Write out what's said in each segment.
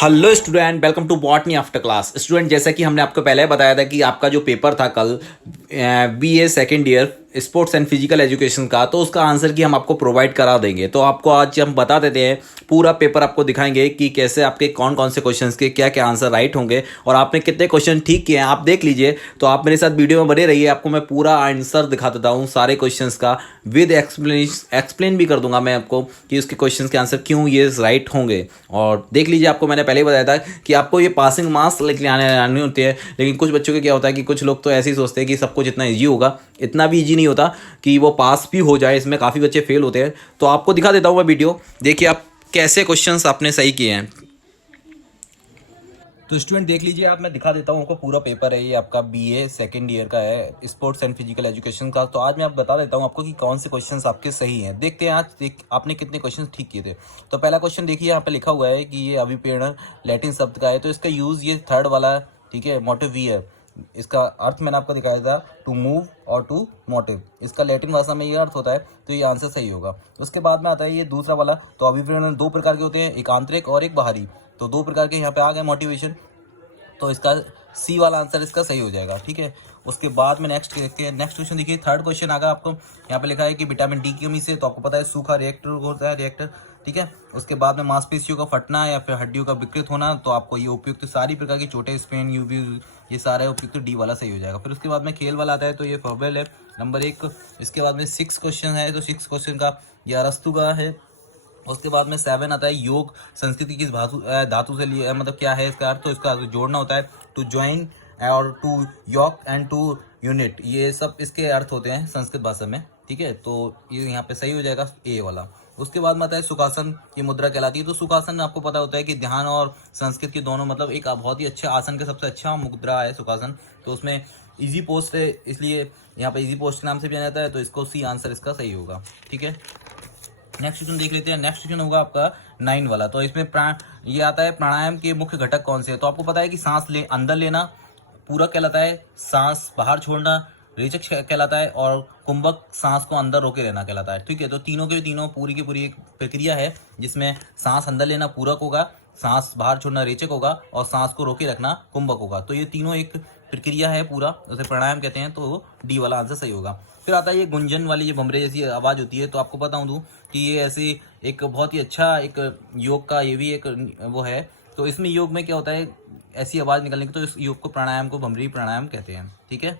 Hello student, welcome to botany after class. Student, जैसा कि हमने आपको पहले बताया था कि आपका जो पेपर था कल BA second year sports and physical education का, तो उसका आंसर की हम आपको प्रोवाइड करा देंगे। तो आपको आज हम बता देते हैं, पूरा पेपर आपको दिखाएंगे कि कैसे आपके कौन कौन से क्वेश्चंस के क्या क्या आंसर राइट होंगे और आपने कितने क्वेश्चन ठीक किए हैं आप देख लीजिए। तो आप मेरे साथ वीडियो में बने रहिए, आपको मैं पूरा आंसर दिखा देता हूँ सारे क्वेश्चंस का, विद एक्सप्लेन भी कर दूंगा मैं आपको कि उसके क्वेश्चंस के आंसर क्यों ये राइट होंगे। और देख लीजिए, आपको मैंने पहले ही बताया था कि आपको ये पासिंग मार्क्स लेके आने होते हैं, लेकिन कुछ बच्चों के क्या होता है कि कुछ लोग तो ऐसे ही सोचते हैं कि सब कुछ इतना ईजी होगा। इतना भी ईजी नहीं होता कि वो पास भी हो जाए, इसमें काफ़ी बच्चे फेल होते हैं। तो आपको दिखा देता हूँ मैं वीडियो, देखिए आप कैसे क्वेश्चंस आपने सही किए हैं। तो स्टूडेंट देख लीजिए आप, मैं दिखा देता हूँ आपको, पूरा पेपर है ये आपका बीए सेकंड ईयर का है, स्पोर्ट्स एंड फिजिकल एजुकेशन का। तो आज मैं आप बता देता हूँ आपको कि कौन से क्वेश्चंस आपके सही हैं। देखते हैं आज आपने कितने क्वेश्चंस ठीक किए थे। तो पहला क्वेश्चन देखिए, यहाँ पे लिखा हुआ है कि ये अभिप्रेरण लैटिन शब्द का है, तो इसका यूज ये थर्ड वाला, ठीक है, मोटिव वी है। इसका अर्थ मैंने आपको दिखाया था, टू मूव और टू मोटिव, इसका लैटिन भाषा में ये अर्थ होता है, तो ये आंसर सही होगा। उसके बाद में आता है ये दूसरा वाला, तो अभिप्रेरण दो प्रकार के होते हैं, एक आंतरिक और एक बाहरी। तो दो प्रकार के यहाँ पे आ गए मोटिवेशन, तो इसका सी वाला आंसर इसका सही हो जाएगा, ठीक है। उसके बाद में नेक्स्ट देखते हैं, नेक्स्ट क्वेश्चन देखिए, थर्ड क्वेश्चन आगा आपको, यहाँ पे लिखा है कि विटामिन डी की कमी से, तो आपको पता है सूखा रिएक्टर होता है, रिएक्टर, ठीक है। उसके बाद में मांसपेशियों का फटना या फिर हड्डियों का विकृत होना, तो आपको ये उपयुक्त सारी प्रकार की चोटें, स्पेन, यूवी, ये सारे उपयुक्त डी वाला सही हो जाएगा। फिर उसके बाद में खेल वाला आता है, तो ये फॉर्बल है नंबर 1। इसके बाद में 6 क्वेश्चन है, तो 6 क्वेश्चन का ये अरस्तु का है। उसके बाद में 7 आता है, योग संस्कृति किस धातु से लिए, मतलब क्या है इसका अर्थ, तो इसका जोड़ना होता है, टू ज्वाइन और to yoke and to unite, ये सब इसके अर्थ होते हैं संस्कृत भाषा में, ठीक है। तो ये यहाँ पे सही हो जाएगा ए वाला। उसके बाद में आता है सुखासन की मुद्रा कहलाती है, तो सुखासन आपको पता होता है कि ध्यान और संस्कृत के दोनों, मतलब एक बहुत ही अच्छे आसन का सबसे अच्छा मुद्रा है सुखासन। तो उसमें इजी पोस्ट है, इसलिए यहाँ पे इजी पोस्ट के नाम से भी जाना जाता है, तो इसको सी आंसर इसका सही होगा, ठीक है। नेक्स्ट क्वेश्चन देख लेते हैं। नेक्स्ट क्वेश्चन होगा आपका 9 वाला, तो इसमें ये आता है, प्राणायाम के मुख्य घटक कौन से हैं। तो आपको पता है कि सांस अंदर लेना पूरक कहलाता है, सांस बाहर छोड़ना रेचक कहलाता है, और कुंभक सांस को अंदर रोके रहना कहलाता है, ठीक है। तो तीनों के तीनों पूरी की पूरी एक प्रक्रिया है, जिसमें सांस अंदर लेना पूरक होगा, सांस बाहर छोड़ना रेचक होगा, और सांस को रोके रखना कुंभक होगा। तो ये तीनों एक प्रक्रिया है पूरा, उसे प्राणायाम कहते हैं, तो डी वाला आंसर सही होगा। फिर आता है ये गुंजन वाली, ये भमरे जैसी आवाज होती है, तो आपको पता दूं कि ये ऐसी एक बहुत ही अच्छा एक योग का ये भी एक वो है। तो इसमें योग में क्या होता है, ऐसी आवाज निकलने की, तो इस योग को प्राणायाम को भमरी प्राणायाम कहते हैं, ठीक है।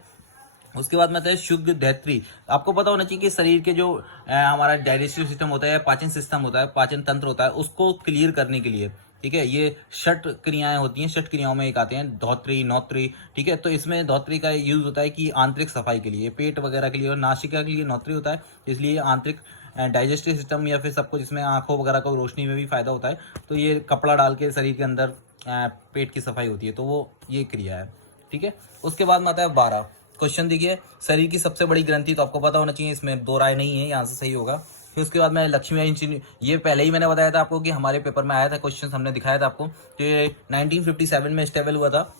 उसके बाद में आता है शुद्ध धैत्री। आपको पता होना चाहिए कि शरीर के जो हमारा डाइजेस्टिव सिस्टम होता है, पाचन सिस्टम होता है, पाचन तंत्र होता है, उसको क्लियर करने के लिए, ठीक है, ये षट क्रियाएं होती हैं, षट क्रियाओं में एक आते हैं धौत्री नौत्री, ठीक है। तो इसमें धौत्री का यूज होता है कि आंतरिक सफाई के लिए, पेट वगैरह के लिए, और नासिका के लिए नौत्री होता है, इसलिए आंतरिक डाइजेस्टिव सिस्टम या फिर सब कुछ, इसमें आंखों वगैरह को रोशनी में भी फायदा होता है। तो ये कपड़ा डाल के शरीर के अंदर पेट की सफाई होती है, तो वो ये क्रिया है, ठीक है। उसके बाद में आता है 12 क्वेश्चन, देखिए शरीर की सबसे बड़ी ग्रंथि, तो आपको पता होना चाहिए, इसमें दो राय नहीं है, यहाँ से सही होगा। फिर उसके बाद में लक्ष्मी इंजीनियर, ये पहले ही मैंने बताया था आपको कि हमारे पेपर में आया था क्वेश्चन, हमने दिखाया था आपको कि 1957 में स्टेबल हुआ था।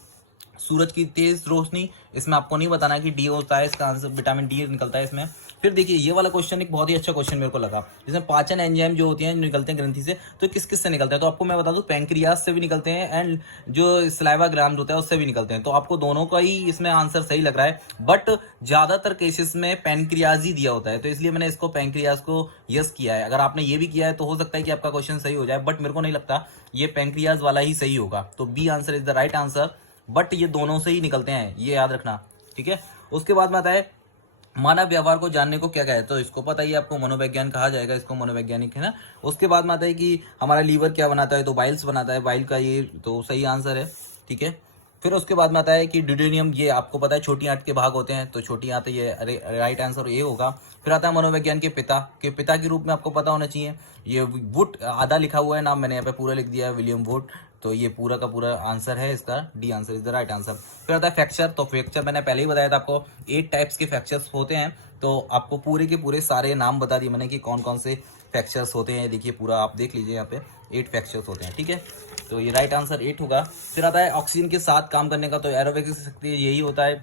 सूरज की तेज रोशनी, इसमें आपको नहीं बताना कि डी होता है, इसका आंसर विटामिन डी निकलता है इसमें। फिर देखिए ये वाला क्वेश्चन एक बहुत ही अच्छा क्वेश्चन मेरे को लगा, जिसमें पाचन एंजाइम जो होती हैं निकलते हैं ग्रंथि से, तो किस किस से निकलते हैं, तो आपको मैं बता दूं पैंक्रियास से भी निकलते हैं, एंड जो सलाइवा ग्लैंड होता है उससे भी निकलते हैं। तो आपको दोनों का ही इसमें आंसर सही लग रहा है, बट ज्यादातर केसेस में पैंक्रियाज ही दिया होता है, तो इसलिए मैंने इसको पैंक्रियाज को यस किया है। अगर आपने ये भी किया है तो हो सकता है कि आपका क्वेश्चन सही हो जाए, बट मेरे को नहीं लगता ये पैंक्रियाज वाला ही सही होगा। तो B answer is the right answer, but ये दोनों से ही निकलते हैं, ये याद रखना, ठीक है। उसके बाद में आता है मानव व्यवहार को जानने को क्या कहते हैं, तो इसको पता ही आपको मनोविज्ञान कहा जाएगा, इसको मनोवैज्ञानिक है ना। उसके बाद में आता है कि हमारा लीवर क्या बनाता है, तो बाइल्स बनाता है, बाइल का ये तो सही आंसर है, ठीक है। फिर उसके बाद में आता है कि ड्यूडेनियम, ये आपको पता है छोटी आंत के भाग होते हैं, तो छोटी आंत ये राइट आंसर ये होगा। फिर आता है मनोविज्ञान के पिता के रूप में आपको पता होना चाहिए, ये वुड आधा लिखा हुआ है नाम, मैंने यहाँ पे पूरा लिख दिया है, विलियम वुड, तो ये पूरा का पूरा आंसर है इसका, D answer is the right answer. फिर आता है फ्रैक्चर, तो फ्रैक्चर मैंने पहले ही बताया था आपको 8 टाइप्स के फ्रैक्चर्स होते हैं, तो आपको पूरे के पूरे सारे नाम बता दिए मैंने कि कौन कौन से फ्रैक्चर्स होते हैं। देखिए पूरा आप देख लीजिए, यहाँ पे 8 फ्रैक्चर्स होते हैं, ठीक है। तो ये राइट आंसर 8 होगा। फिर आता है ऑक्सीजन के साथ काम करने का, तो एरोबिक शक्ति यही होता है,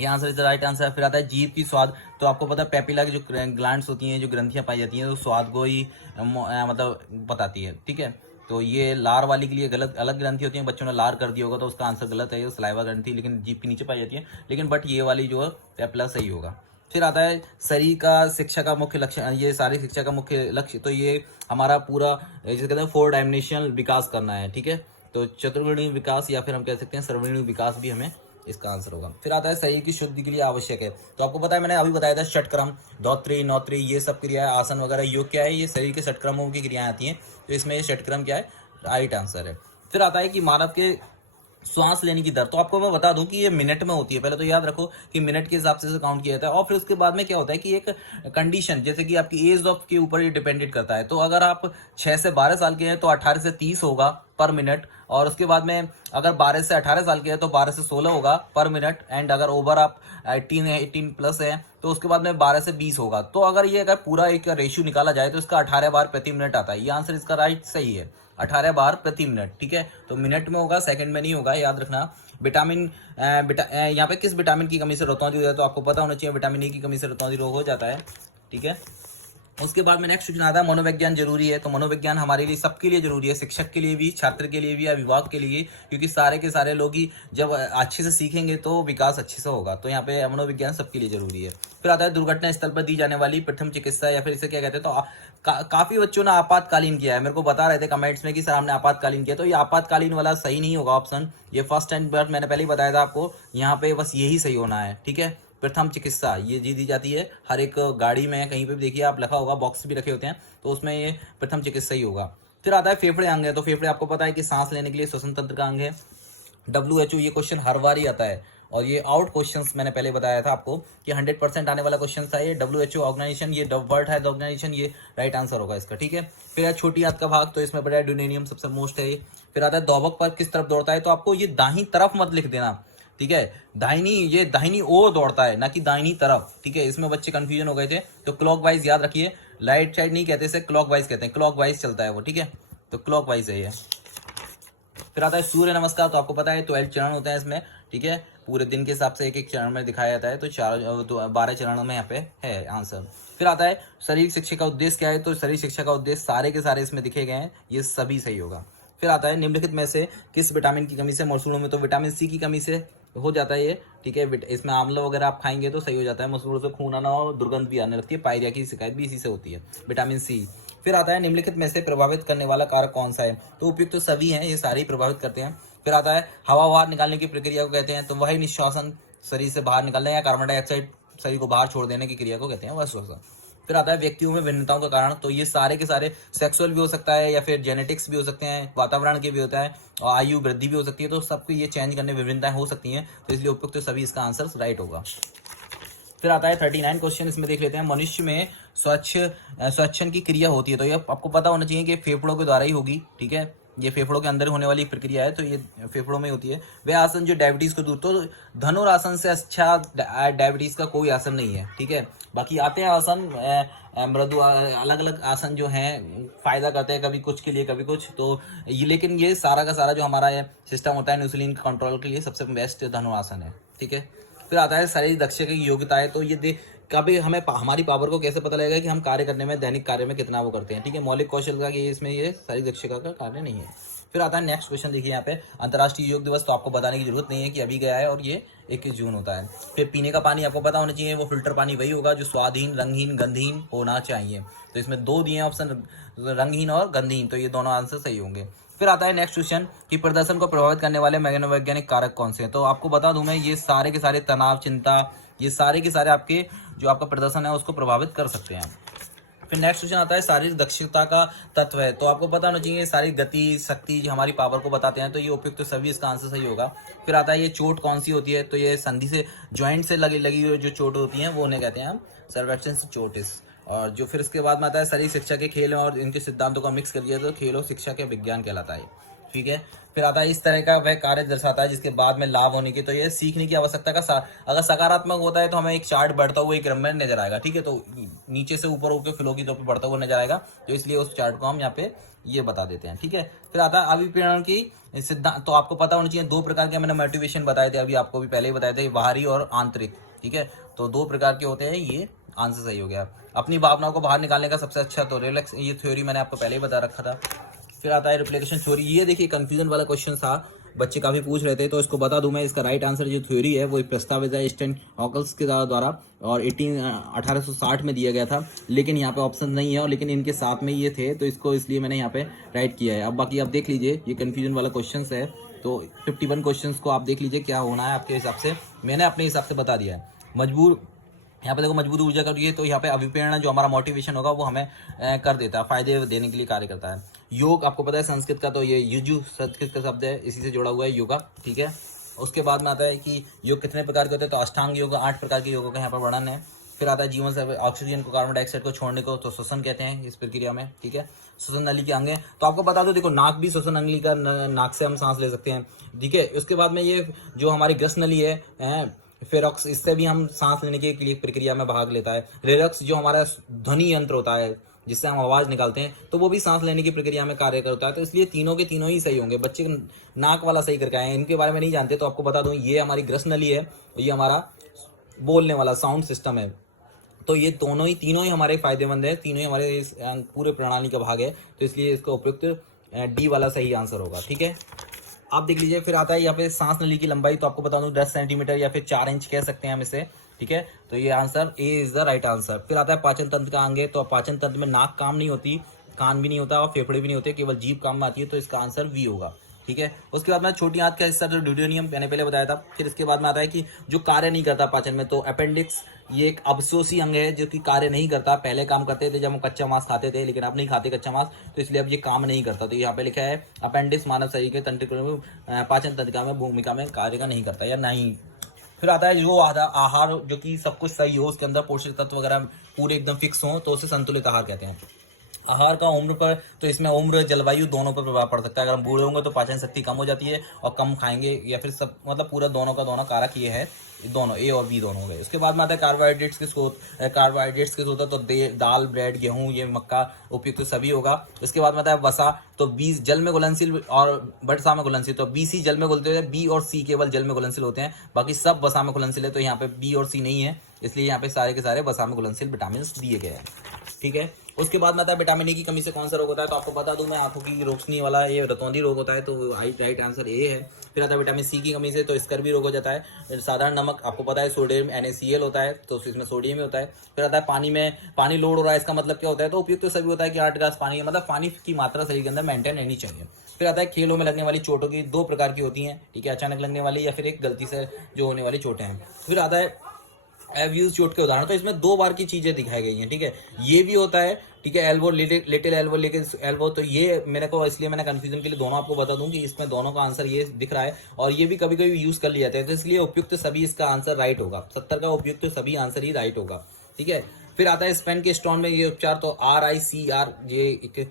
ये answer is the right answer. फिर आता है जीभ की स्वाद, तो आपको पता है पेपिला की जो ग्लैंड्स होती हैं, जो ग्रंथियां पाई जाती हैं, तो स्वाद को ही मतलब बताती है, ठीक है। तो ये लार वाली के लिए गलत अलग ग्रंथि होती है, बच्चों ने लार कर दिया होगा तो उसका आंसर गलत है, ये सलाइवा ग्रंथि, लेकिन जीभ के नीचे पाई जाती है, लेकिन बट ये वाली जो है प्लस सही होगा। फिर आता है शरीर का शिक्षा का मुख्य लक्ष्य, ये सारी शिक्षा का मुख्य लक्ष्य, तो ये हमारा पूरा जिसे कहते हैं 4 डायमेंशनल विकास करना है, ठीक है। तो चतुर्गुणीय विकास या फिर हम कह सकते हैं सर्वगुणीय विकास भी हमें इसका आंसर होगा। फिर आता है शरीर की शुद्धि के लिए आवश्यक है, तो आपको पता है मैंने अभी बताया था षटक्रम, धौत्री, नौत्री, ये सब क्रिया है, आसन वगैरह, योग क्या है, ये शरीर के षटक्रमों की क्रियाएं आती हैं, तो इसमें ये षटक्रम क्या है, राइट आंसर है। फिर आता है कि मानव के श्वास लेने की दर, तो आपको मैं बता दूं कि ये मिनट में होती है, पहले तो याद रखो कि मिनट के हिसाब से काउंट किया जाता है, और फिर उसके बाद में क्या होता है कि एक कंडीशन, जैसे कि आपकी एज ऑफ के ऊपर ये डिपेंडेंट करता है, तो अगर आप 6 से 12 साल के हैं तो 18 से 30 होगा पर मिनट, और उसके बाद में अगर 12 से 18 साल के हैं तो 12 से 16 होगा पर मिनट, एंड अगर ओवर आप 18 प्लस है तो उसके बाद में 12 से 20 होगा। तो अगर ये अगर पूरा एक रेशियो निकाला जाए तो इसका 18 बार प्रति मिनट आता है, ये आंसर इसका राइट सही है, 18 बार प्रति मिनट, ठीक है। तो मिनट में होगा, सेकंड में नहीं होगा, याद रखना। विटामिन यहाँ पे किस विटामिन की कमी से रतौंधी हो जाए, तो आपको पता होना चाहिए विटामिन ए की कमी से रतौंधी रोग हो जाता है, ठीक है। उसके बाद में नेक्स्ट क्वेश्चन आता है मनोविज्ञान जरूरी है, तो मनोविज्ञान हमारे लिए सबके लिए जरूरी है, शिक्षक के लिए भी, छात्र के लिए भी, अभिभावक के लिए, क्योंकि सारे के सारे लोग ही जब अच्छे से सीखेंगे तो विकास अच्छे से होगा, तो यहाँ पे मनोविज्ञान सबके लिए जरूरी है। फिर आता है दुर्घटना स्थल पर दी जाने वाली प्रथम चिकित्सा, या फिर इसे क्या कहते हैं, तो काफी बच्चों ने आपातकालीन किया है, मेरे को बता रहे थे कमेंट्स में कि सर हमने आपातकालीन किया, तो ये आपातकालीन वाला सही नहीं होगा ऑप्शन, ये फर्स्ट एंड बट मैंने पहले ही बताया था आपको, यहाँ पे बस यही सही होना है, ठीक है। प्रथम चिकित्सा ये दी जाती है हर एक गाड़ी में, कहीं पे भी देखिए आप लिखा होगा, बॉक्स भी रखे होते हैं, तो उसमें ये प्रथम चिकित्सा ही होगा। फिर आता है फेफड़े अंग है, तो फेफड़े आपको पता है कि सांस लेने के लिए श्वसन तंत्र का अंग है। WHO, ये क्वेश्चन हर बार ही आता है, और ये आउट क्वेश्चंस मैंने पहले बताया था आपको कि 100% आने वाला क्वेश्चन था ये। WHO ऑर्गेनाइजेशन, ये वर्ल्ड हेल्थ ऑर्गेनाइजेशन, ये राइट आंसर होगा इसका, ठीक है। फिर है छोटी आंत का भाग, तो इसमें बड़ा ड्यूनेरियम सबसे मोस्ट है ये। फिर आता है दोभक पर किस तरफ दौड़ता है, तो आपको ये दाहिनी तरफ मत लिख देना, ठीक है, ये दाहिनी ओर दौड़ता है ना कि दाहिनी तरफ, ठीक है, इसमें बच्चे कंफ्यूजन हो गए थे, तो क्लॉकवाइज याद रखिए, राइट साइड नहीं कहते, इसे क्लॉकवाइज कहते हैं, क्लॉकवाइज चलता है वो, ठीक है, तो क्लॉकवाइज है ये। फिर आता है सूर्य नमस्कार, तो आपको पता है 12 चरण होते हैं इसमें, ठीक है, पूरे दिन के हिसाब से एक एक चरण में दिखाया जाता है, तो 12 चरणों में यहाँ पे है आंसर। फिर आता है शारीरिक शिक्षा का उद्देश्य क्या है, तो शारीरिक शिक्षा का उद्देश्य सारे के सारे इसमें दिखे गए हैं, ये सभी सही होगा। फिर आता है निम्नलिखित में से किस विटामिन की कमी से मसूड़ों में, तो विटामिन सी की कमी से हो जाता है ये, ठीक है, इसमें आंवला वगैरह आप खाएंगे तो सही हो जाता है, मसूड़ों से खून आना और दुर्गंध भी आने लगती है, पायरिया की शिकायत भी इसी से होती है, विटामिन सी। फिर आता है निम्नलिखित में से प्रभावित करने वाला कारक कौन सा है, तो उपयुक्त तो सभी हैं, ये सारे प्रभावित करते हैं। फिर आता है हवा बाहर निकालने की प्रक्रिया को कहते हैं, तो वही निश्वासन, शरीर से बाहर निकालना, या कार्बन डाइऑक्साइड शरीर को बाहर छोड़ देने की क्रिया को कहते हैं वह श्वसन। फिर आता है व्यक्तियों में भिन्नताओं का कारण, तो ये सारे के सारे सेक्सुअल भी हो सकता है, या फिर जेनेटिक्स भी हो सकते हैं, वातावरण के भी होता है, और आयु वृद्धि भी हो सकती है, तो सबको ये चेंज करने में विभिन्नताएं हो सकती हैं, तो इसलिए उपयुक्त सभी इसका आंसर राइट होगा। फिर आता है 39 क्वेश्चन, इसमें देख लेते हैं। मनुष्य में स्वच्छन की क्रिया होती है, तो ये आपको पता होना चाहिए कि फेफड़ों के द्वारा ही होगी, ठीक है, ये फेफड़ों के अंदर होने वाली प्रक्रिया है, तो ये फेफड़ों में होती है। वह आसन जो डायबिटीज को दूर, तो धनुरासन से अच्छा डायबिटीज का कोई आसन नहीं है, ठीक है। बाकी आते हैं आसन मृदु, अलग अलग आसन जो हैं फायदा करते हैं, कभी कुछ के लिए कभी कुछ, तो ये, लेकिन ये सारा का सारा जो हमारा सिस्टम होता है इंसुलिन कंट्रोल के लिए सबसे बेस्ट धनुरासन है, ठीक है। फिर आता है शारीरिक दक्षता की योग्यता है, तो ये कभी हमें हमारी पावर को कैसे पता लगेगा कि हम कार्य करने में, दैनिक कार्य में कितना वो करते हैं, ठीक है, मौलिक कौशल का कि इसमें ये शारीरिक दक्षता का कार्य नहीं है। फिर आता है नेक्स्ट क्वेश्चन, देखिए यहाँ पे अंतर्राष्ट्रीय योग दिवस, तो आपको बताने की जरूरत नहीं है कि अभी गया है, और ये 21 जून होता है। फिर पीने का पानी आपको पता होना चाहिए, वो फिल्टर पानी वही होगा जो स्वादहीन, रंगहीन, गंधहीन होना चाहिए, तो इसमें 2 दिए ऑप्शन, रंगहीन और गंधहीन, तो ये दोनों आंसर सही होंगे। फिर आता है नेक्स्ट क्वेश्चन कि प्रदर्शन को प्रभावित करने वाले मनोवैज्ञानिक कारक कौन से हैं, तो आपको बता दूं मैं, ये सारे के सारे तनाव, चिंता, ये सारे के सारे आपके जो आपका प्रदर्शन है उसको प्रभावित कर सकते हैं। फिर नेक्स्ट क्वेश्चन आता है शारीरिक दक्षता का तत्व है, तो आपको पता होना चाहिए शारीरिक गति, शक्ति जो हमारी पावर को बताते हैं, तो ये उपयुक्त तो सभी इसका आंसर सही होगा। फिर आता है ये चोट कौन सी होती है, तो ये संधि से, ज्वाइंट से लगी हुई जो चोट होती है वो उन्हें कहते हैं हम सर्वैक्टेंस चोटिस। और जो फिर इसके बाद में आता है शरीर शिक्षा के खेल और इनके सिद्धांतों का मिक्स कर दिया तो खेल और शिक्षा के विज्ञान कहलाता है, ठीक है। फिर आता है इस तरह का वह कार्य दर्शाता है जिसके बाद में लाभ होने की, तो ये सीखने की आवश्यकता का अगर सकारात्मक होता है तो हमें एक चार्ट बढ़ता हुआ एक क्रम में नजर आएगा, ठीक है, तो नीचे से ऊपर होकर फ्लो की तरफ बढ़ता हुआ नजर आएगा, तो इसलिए उस चार्ट को हम यहाँ पे ये बता देते हैं, ठीक है। फिर आता है अभिप्रेरण की सिद्धांत, तो आपको पता होना चाहिए 2 प्रकार के मैंने मोटिवेशन बताए थे, अभी आपको भी पहले ही बताए थे, बाहरी और आंतरिक, ठीक है, तो 2 प्रकार के होते हैं, ये आंसर सही हो गया। अपनी भावनाओं को बाहर निकालने का सबसे अच्छा तो रिलैक्स, ये थ्योरी मैंने आपको पहले ही बता रखा था। फिर आता है रिप्लिकेशन थ्योरी। ये देखिए कंफ्यूजन वाला क्वेश्चन था, बच्चे काफी पूछ रहे थे, तो इसको बता दूं मैं, इसका राइट आंसर जो थ्योरी है वो प्रस्तावित है स्टैन हॉकल्स के द्वारा और 1860 में दिया गया था, लेकिन यहाँ पे ऑप्शन नहीं है, और लेकिन इनके साथ में ये थे, तो इसको इसलिए मैंने यहाँ पे राइट किया है। अब बाकी आप देख लीजिए, ये कंफ्यूजन वाला क्वेश्चन है, तो 51 क्वेश्चन को आप देख लीजिए क्या होना है आपके हिसाब से, मैंने अपने हिसाब से बता दिया है। मजबूर, यहाँ पे देखो मजबूत ऊर्जा करिए, तो यहाँ पे अभिप्रेरणा जो हमारा मोटिवेशन होगा वो हमें कर देता है, फायदे देने के लिए कार्य करता है। योग आपको पता है संस्कृत का, तो ये युजु संस्कृत का शब्द है, इसी से जुड़ा हुआ है योगा, ठीक है। उसके बाद में आता है कि योग कितने प्रकार के होते हैं, तो अष्टांग योग 8 प्रकार के योगों का यहाँ पर वर्णन है। फिर आता है जीवन से ऑक्सीजन को, कार्बन डाइऑक्साइड को छोड़ने को तो श्वसन कहते हैं इस प्रक्रिया में, ठीक है। श्वसन नली के अंग है, तो आपको बता दो देखो नाक भी श्वसन नली का, नाक से हम सांस ले सकते हैं, ठीक है। उसके बाद में ये जो हमारी ग्रस नली है फेरॉक्स, इससे भी हम सांस लेने की प्रक्रिया में भाग लेता है। रेरक्स जो हमारा ध्वनि यंत्र होता है जिससे हम आवाज निकालते हैं, तो वो भी सांस लेने की प्रक्रिया में कार्य करता है, तो इसलिए तीनों के तीनों ही सही होंगे। बच्चे नाक वाला सही करके आए हैं, इनके बारे में नहीं जानते, तो आपको बता दूं ये हमारी ग्रस नली है, ये हमारा बोलने वाला साउंड सिस्टम है, तो ये दोनों ही तीनों ही हमारे फायदेमंद है, तीनों ही हमारे इस पूरे प्रणाली का भाग है, तो इसलिए इसका उपयुक्त डी वाला सही आंसर होगा, ठीक है। आप देख लीजिए, फिर आता है यहाँ पे सांस नली की लंबाई, तो आपको बता दूं 10 सेंटीमीटर या फिर 4 इंच कह सकते हैं हम इसे, ठीक है। तो ये answer A is the right answer. फिर आता है पाचन तंत्र का अंग है, तो पाचन तंत्र में नाक काम नहीं होती, कान भी नहीं होता और फेफड़े भी नहीं होते, केवल जीभ काम में आती है, तो इसका आंसर वी होगा, ठीक है। उसके बाद में छोटी आंत का हिस्सा जो ड्यूडेनियम मैंने पहले बताया था। फिर इसके बाद में आता है कि जो कार्य नहीं करता पाचन में, तो अपेंडिक्स ये एक अवशोषी अंग है जो कि कार्य नहीं करता। पहले काम करते थे जब हम कच्चा मांस खाते थे, लेकिन अब नहीं खाते कच्चा मांस, तो इसलिए अब ये काम नहीं करता। तो यहाँ पे लिखा है अपेंडिक्स मानव शरीर के तंत्रिका पाचन तंत्रिका में भूमिका में कार्य का नहीं करता या नहीं। फिर आता है जो आहार जो कि सब कुछ सही हो, उसके अंदर पोषक तत्व वगैरह पूरे एकदम फिक्स हो, तो उसे संतुलित आहार कहते हैं। आहार का उम्र पर, तो इसमें उम्र जलवायु दोनों पर प्रभाव पड़ सकता है। अगर हम बूढ़े होंगे तो पाचन शक्ति कम हो जाती है और कम खाएंगे, या फिर सब मतलब पूरा दोनों का दोनों कारक ये है, दोनों ए और बी दोनों हो गए। उसके बाद में आता है कार्बोहाइड्रेट्स के स्रोत, कार्बोहाइड्रेट्स के स्रोत, तो दाल, ब्रेड, गेहूं, ये मक्का उपयुक्त तो सभी होगा। उसके बाद में आता है वसा, तो बी जल में घुलनशील और वसा में घुलनशील, तो बी सी जल में घुलते हैं, बी और सी केवल जल में घुलनशील होते हैं, बाकी सब वसा में घुलनशील है, तो यहाँ पे बी और सी नहीं है, इसलिए यहाँ पे सारे के सारे वसा में घुलनशील विटामिन दिए गए हैं, ठीक है। उसके बाद में आता है विटामिन ए की कमी से कौन सा रोग होता है, तो आपको बता दूं मैं, आंखों की रोशनी वाला ये रतौंधी रोग होता है, तो राइट आंसर ए है। फिर आता है विटामिन सी की कमी से, तो स्कर्वी रोग हो जाता है। साधारण नमक आपको पता है सोडियम NaCl होता है, तो इसमें सोडियम ही होता है। फिर आता है पानी में, पानी लोड हो रहा है, इसका मतलब क्या होता है, तो उपयुक्त तो सभी होता है कि 8 ग्लास पानी, मतलब पानी की मात्रा शरीर के अंदर मेंटेन रहनी चाहिए। फिर आता है खेलों में लगने वाली चोटों की 2 प्रकार की होती हैं, ठीक है, अचानक लगने वाली या फिर एक गलती से जो होने वाली चोटें हैं। फिर आता है एब्यूज चोट के उदाहरण, तो इसमें 2 बार की चीजें दिखाई गई हैं, ठीक है, ये भी होता है, ठीक है, एल्बो लिटिल एल्बो लेकिन एल्बो, तो ये मेरे को इसलिए मैंने कंफ्यूजन के लिए दोनों आपको बता दूं कि इसमें दोनों का आंसर ये दिख रहा है, और ये भी कभी कभी यूज कर लिया जाता है, तो इसलिए उपयुक्त सभी इसका आंसर राइट होगा, 70 का उपयुक्त सभी आंसर ही राइट होगा, ठीक है। फिर आता है स्पेन के स्टोन में ये उपचार, तो RICR ये एक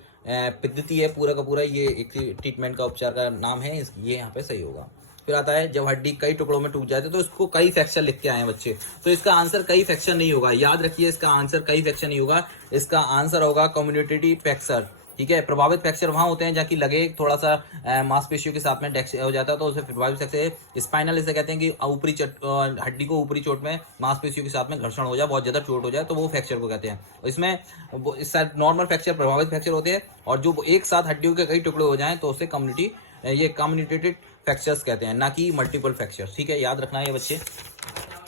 पद्धति है, पूरा का पूरा ये एक ट्रीटमेंट का उपचार का नाम है, ये यहाँ पे सही होगा। फिर आता है जब हड्डी कई टुकड़ों में टूट जाती है, तो इसको कई फ्रैक्चर लिख के आए हैं बच्चे, तो इसका आंसर कई फ्रैक्चर नहीं होगा, याद रखिए इसका आंसर कई फ्रैक्चर नहीं होगा, इसका आंसर होगा कम्युनिटेटिव फ्रैक्चर, ठीक है। प्रभावित फ्रैक्चर वहां होते हैं जहाँ की लगे थोड़ा सा मांसपेशियों के साथ में हो जाता है, तो उसे प्रभावित फ्रैक्चर। स्पाइनल इसे कहते हैं कि ऊपरी हड्डी को ऊपरी चोट में मांसपेशियों के साथ में घर्षण हो जाए, बहुत ज्यादा चोट हो जाए, तो वो फ्रैक्चर को कहते हैं। इसमें नॉर्मल फ्रैक्चर प्रभावित फ्रैक्चर होते हैं, और जो एक साथ हड्डियों के कई टुकड़े हो जाए तो उसे कम्युनिटेटेड फ्रैक्चर्स कहते हैं, ना कि मल्टीपल फ्रैक्चर्स, ठीक है, याद रखना है ये बच्चे।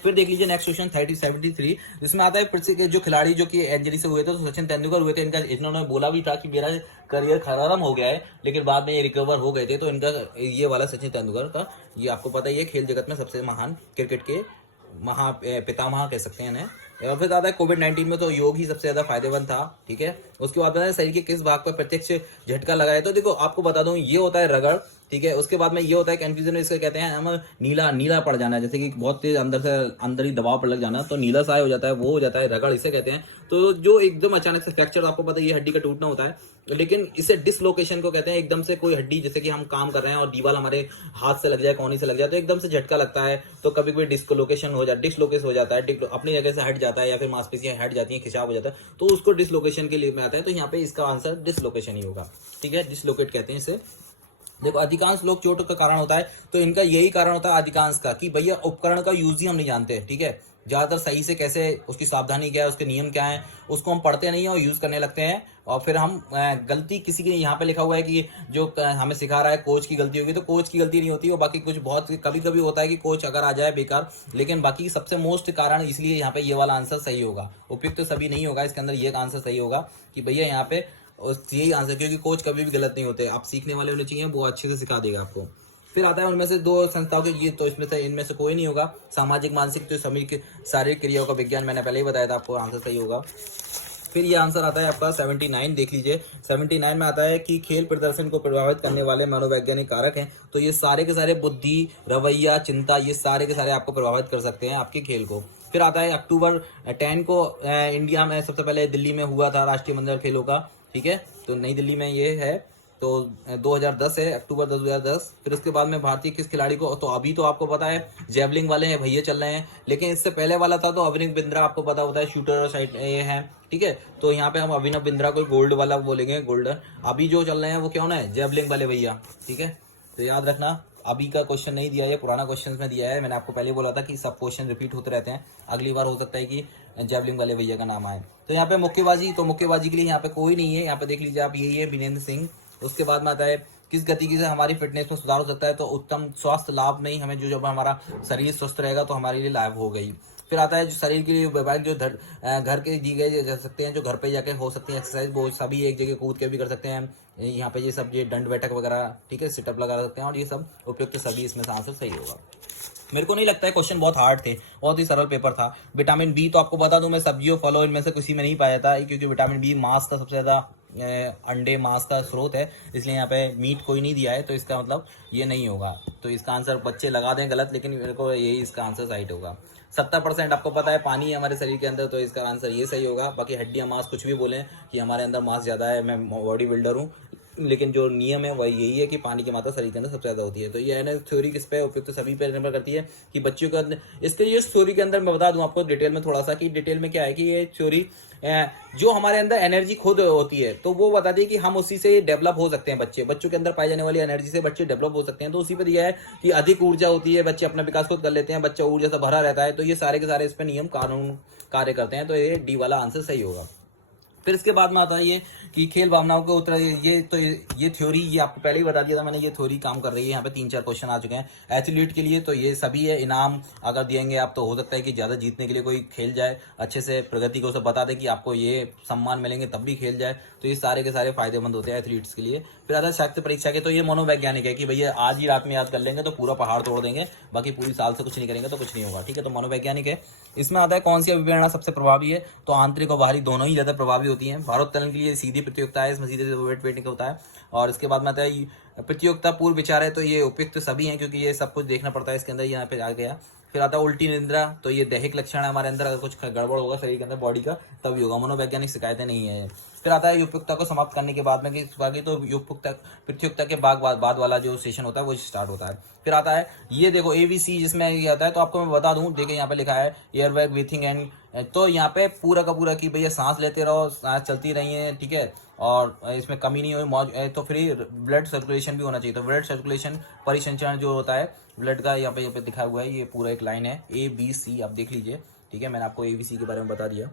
फिर देख लीजिए नेक्स्ट क्वेश्चन 3073, इसमें आता है पृथ्वी के जो खिलाड़ी जो कि इंजरी से हुए थे, तो सचिन तेंदुलकर हुए थे, इनका इन्होंने बोला भी था कि मेरा करियर खत्म हो गया है, लेकिन बाद में ये रिकवर हो गए थे, तो इनका ये वाला सचिन तेंदुलकर का, ये आपको पता ही है खेल जगत में सबसे महान क्रिकेट के पितामह कह सकते हैं इन्हें। फिर आता है कोविड-19 में तो योग ही सबसे ज्यादा फायदेमंद था, ठीक है। उसके बाद में शरीर के किस भाग पर प्रत्यक्ष झटका लगाए, तो देखो आपको बता दूं ये होता है रगड़, ठीक है। उसके बाद में ये होता है कंफ्यूजन, इससे कहते हैं हम नीला पड़ जाना, जैसे कि बहुत तेज अंदर ही दबाव पर लग जाना, तो नीला सा हो जाता है, वो हो जाता है रगड़, इसे कहते हैं। तो जो एकदम अचानक से फ्रैक्चर, आपको पता है ये हड्डी का टूटना होता है, लेकिन इसे डिसलोकेशन को कहते हैं। एकदम से कोई हड्डी, जैसे कि हम काम कर रहे हैं और दीवार हमारे हाथ से लग जाए, कोहनी से लग जाए, तो एकदम से झटका लगता है, तो कभी कभी डिसलोकेशन हो जाता है, अपनी जगह से हट जाता है, या फिर मांसपेशियां हट जाती हैं, खिंचाव हो जाता है, तो उसको डिसलोकेशन के लिए में आता है, तो यहाँ पे इसका आंसर डिसलोकेशन ही होगा, ठीक है, डिसलोकेट कहते हैं इसे। देखो अधिकांश लोग चोट का कारण होता है, तो इनका यही कारण होता है अधिकांश का, कि भैया उपकरण का यूज ही हम नहीं जानते, ठीक है, ज़्यादातर सही से कैसे, उसकी सावधानी क्या है, उसके नियम क्या है, उसको हम पढ़ते नहीं हैं और यूज़ करने लगते हैं। और फिर हम गलती किसी की, यहाँ पे लिखा हुआ है कि जो हमें सिखा रहा है कोच की गलती होगी, तो कोच की गलती नहीं होती। और बाकी कुछ बहुत कभी कभी होता है कि कोच अगर आ जाए बेकार, लेकिन बाकी सबसे मोस्ट कारण, इसलिए यहाँ पे ये वाला आंसर सही होगा। उपयुक्त तो सभी नहीं होगा, इसके अंदर ये आंसर सही होगा कि भैया यहाँ पे यही आंसर, क्योंकि कोच कभी भी गलत नहीं होते। आप सीखने वाले होने चाहिए, वो अच्छे से सिखा देगा आपको। फिर आता है उनमें से दो संस्थाओं के, ये तो इसमें से इनमें से कोई नहीं होगा। सामाजिक, मानसिक, तो शारीरिक क्रियाओं का विज्ञान, मैंने पहले ही बताया था आपको, आंसर सही होगा। फिर ये आंसर आता है आपका 79, देख लीजिए। 79 में आता है कि खेल प्रदर्शन को प्रभावित करने वाले मनोवैज्ञानिक कारक हैं। तो ये सारे के सारे बुद्धि, रवैया, चिंता, ये सारे के सारे आपको प्रभावित कर सकते हैं आपके खेल को। फिर आता है अक्टूबर 10 को इंडिया में सबसे पहले दिल्ली में हुआ था राष्ट्रीय मंडल खेलों का, ठीक है, तो नई दिल्ली में ये है। तो 2010 है, अक्टूबर 10 2010। फिर उसके बाद में भारतीय किस खिलाड़ी को, तो अभी तो आपको पता है जेवलिंग वाले हैं भैया चल रहे हैं, लेकिन इससे पहले वाला था तो अभिनव बिंद्रा, आपको पता होता है शूटर और साइड ये है, ठीक है। तो यहाँ पे हम अभिनव बिंद्रा को गोल्ड वाला बोलेंगे, गोल्डन। अभी जो चल रहे हैं वो क्या होना है, जेवलिंग वाले भैया, ठीक है। तो याद रखना, अभी का क्वेश्चन नहीं दिया है, पुराना क्वेश्चन में दिया है। मैंने आपको पहले बोला था कि सब क्वेश्चन रिपीट होते रहते हैं, अगली बार हो सकता है कि जेवलिंग वाले भैया का नाम आए। तो यहाँ पे मुक्केबाजी, तो मुक्केबाजी के लिए यहाँ पे कोई नहीं है, यहाँ पे देख लीजिए आप, यही है वीरेंद्र सिंह। उसके बाद में आता है किस गतिविधि से हमारी फिटनेस में सुधार हो सकता है, तो उत्तम स्वास्थ्य लाभ में ही हमें जो जब हमारा शरीर स्वस्थ रहेगा तो हमारे लिए लाभ हो गई। फिर आता है जो शरीर के लिए व्यावहारिक, जो घर के दी गए जा सकते हैं, जो घर पे जाके हो सकती है एक्सरसाइज, वो सभी एक जगह कूद के भी कर सकते हैं। यहाँ पे ये सब, ये दंड बैठक वगैरह, ठीक है, सिटअप लगा सकते हैं, और ये सब उपयुक्त सभी, इसमें से आंसर सही होगा। मेरे को नहीं लगता है क्वेश्चन बहुत हार्ड थे, बहुत ही सरल पेपर था। विटामिन बी तो आपको बता दूं मैं, सब्जियों फलों इनमें से किसी में नहीं पाया था, क्योंकि विटामिन बी मांस का सबसे ज़्यादा, अंडे मांस का स्रोत है, इसलिए यहाँ पे मीट कोई नहीं दिया है, तो इसका मतलब ये नहीं होगा। तो इसका आंसर बच्चे लगा दें गलत, लेकिन मेरे को यही इसका आंसर राइट होगा। 70% आपको पता है पानी है हमारे शरीर के अंदर, तो इसका आंसर ये सही होगा। बाकी हड्डियाँ, मांस, कुछ भी बोलें कि हमारे अंदर मांस ज़्यादा है, मैं बॉडी बिल्डर हूँ, लेकिन जो नियम है वह यही है कि पानी की मात्रा शरीर के अंदर सबसे ज़्यादा होती है। तो ये है ना, थ्योरी किस पे उपयुक्त, तो सभी पे निर्भर करती है कि बच्चों के अंदर। इसके ये थ्योरी के अंदर मैं बता दूं आपको डिटेल में थोड़ा सा, कि डिटेल में क्या है कि ये थ्योरी जो हमारे अंदर एनर्जी खुद होती है, तो वो बताती है कि हम उसी से डेवलप हो सकते हैं। बच्चों के अंदर पाई जाने वाली एनर्जी से बच्चे डेवलप हो सकते हैं। तो उसी पर दिया है कि अधिक ऊर्जा होती है, बच्चे अपना विकास खुद कर लेते हैं, बच्चा ऊर्जा से भरा रहता है। तो ये सारे के सारे इस पर नियम कानून कार्य करते हैं। तो ये डी वाला आंसर सही होगा। फिर इसके बाद में आता है ये कि खेल भावनाओं के उत्तर, ये थ्योरी, ये आपको पहले ही बता दिया था मैंने, ये थ्योरी काम कर रही है। यहाँ पे 3-4 क्वेश्चन आ चुके हैं एथलीट के लिए, तो ये सभी है। इनाम अगर देंगे आप, तो हो सकता है कि ज़्यादा जीतने के लिए कोई खेल जाए, अच्छे से प्रगति को उसे बता दें कि आपको ये सम्मान मिलेंगे तब भी खेल जाए। तो ये सारे के सारे फायदेमंद होते हैं एथलीट्स के लिए। फिर आता है शक्ति परीक्षा के, तो ये मनोवैज्ञानिक है कि भैया आज ही रात में याद कर लेंगे तो पूरा पहाड़ तोड़ देंगे, बाकी पूरी साल से कुछ नहीं करेंगे तो कुछ नहीं होगा, ठीक है। तो मनोवैज्ञानिक है। इसमें आता है कौन सी अभिप्रेरणा सबसे प्रभावी है, तो आंतरिक और बाहरी दोनों ही ज़्यादा प्रभावी होती हैं। भारोत्तोलन के लिए सीधी प्रतियोगिता है, इसमें सीधे से वेट वेटिंग होता है। और इसके बाद में आता है प्रतियोगिता पूर्व विचार है, तो ये उपयुक्त सभी हैं, क्योंकि ये सब कुछ देखना पड़ता है इसके अंदर, यहाँ पे आ गया। फिर आता है उल्टी निद्रा, तो ये दैहिक लक्षण है हमारे अंदर, अगर कुछ गड़बड़ होगा शरीर के अंदर बॉडी का तभी होगा, मनोवैज्ञानिक शिकायतें नहीं है। फिर आता है युक्तता को समाप्त करने के बाद में, कि तो युक्तता प्रतियोगिता के बाद वाला जो सेशन होता है वो स्टार्ट होता है। फिर आता है ये देखो ABC, जिसमें ये आता है, तो आपको मैं बता दूं, देखिए यहाँ पे लिखा है एयरबैग ब्रीथिंग एंड, तो यहाँ पे पूरा का पूरा कि भैया सांस लेते रहो, सांस चलती रही है, ठीक है, और इसमें कमी नहीं हुई। तो फिर ब्लड सर्कुलेशन भी होना चाहिए, तो ब्लड सर्कुलेशन परिसंचरण जो होता है ब्लड का, यहाँ पे दिखा हुआ है, ये पूरा एक लाइन है ABC, आप देख लीजिए, ठीक है। मैंने आपको ABC के बारे में बता दिया।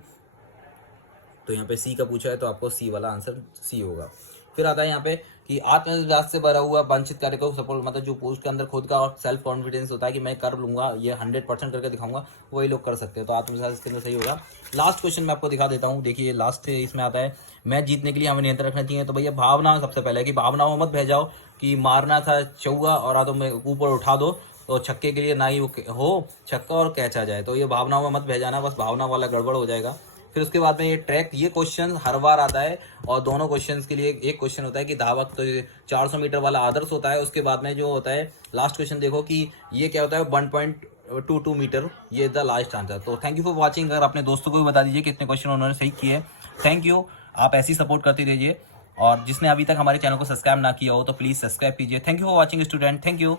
तो यहाँ पे C का पूछा है, तो आपको C वाला आंसर C होगा। फिर आता है यहाँ पे कि आत्मविश्वास से भरा हुआ वांछित कार्य को सफल, मतलब जो उसके अंदर खुद का सेल्फ कॉन्फिडेंस होता है कि मैं कर लूंगा, ये 100% करके दिखाऊंगा, वही लोग कर सकते हैं। तो आत्मविश्वास इसके अंदर सही होगा। लास्ट क्वेश्चन मैं आपको दिखा देता हूँ, देखिए लास्ट इसमें आता है मैच जीतने के लिए हमें नियंत्रण रखना चाहिए। तो भैया भावना सबसे पहले, कि भावनाओं मत बह जाओ कि मारना था चौका और हाथों में ऊपर उठा दो तो छक्के के लिए, ना ही हो छक्का और कैच आ जाए। तो ये भावनाओं में मत बह जाना, बस भावना वाला गड़बड़ हो जाएगा। फिर उसके बाद में ये ट्रैक, ये क्वेश्चन हर बार आता है, और दोनों क्वेश्चंस के लिए एक क्वेश्चन होता है कि धावक, तो 400 मीटर वाला आदर्श होता है। उसके बाद में जो होता है लास्ट क्वेश्चन, देखो कि ये क्या होता है, 1.22 मीटर, ये द लास्ट आंसर। तो थैंक यू फॉर वॉचिंग। अगर अपने दोस्तों को भी बता दीजिए कितने क्वेश्चन उन्होंने सही किए। थैंक यू, आप ऐसी सपोर्ट करते रहिए, और जिसने अभी तक हमारे चैनल को सब्सक्राइब ना किया हो तो प्लीज़ सब्सक्राइब कीजिए। Thank you for watching student, thank you.